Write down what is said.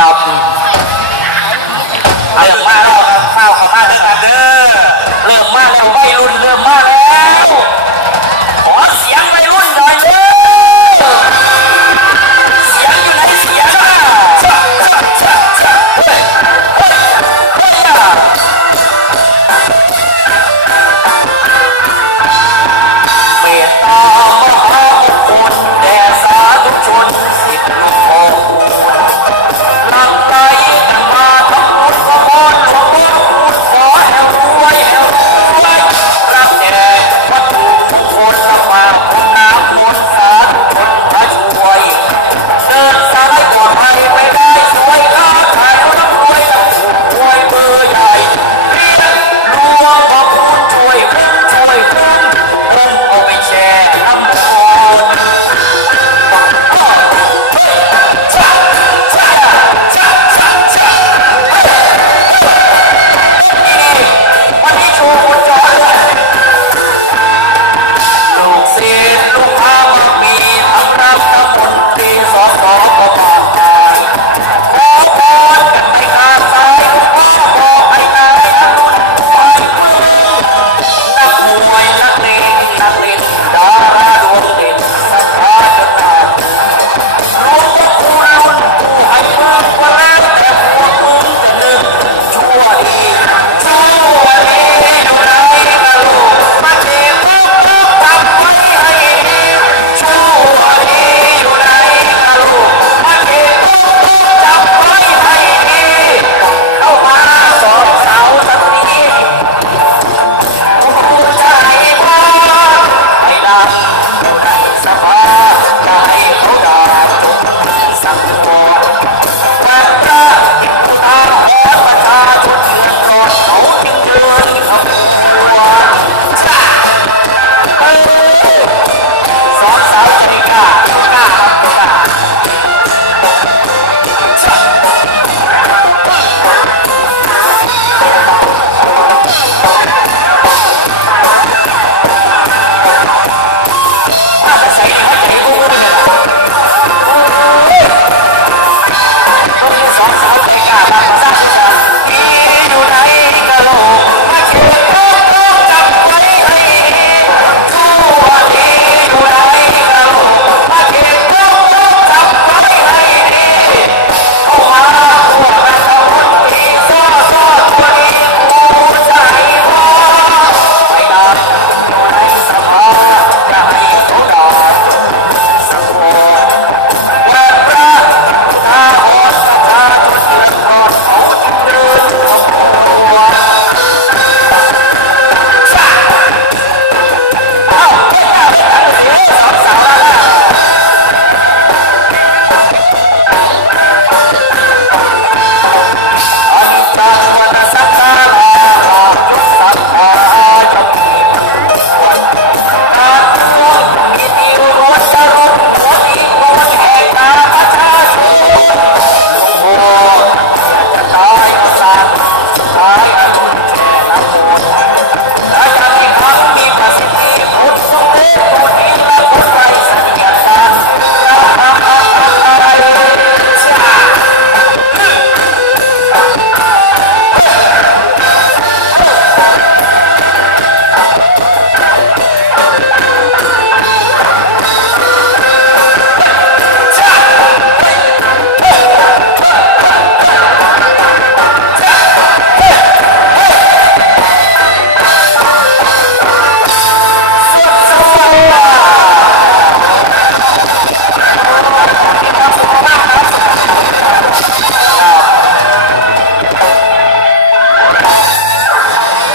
album. I am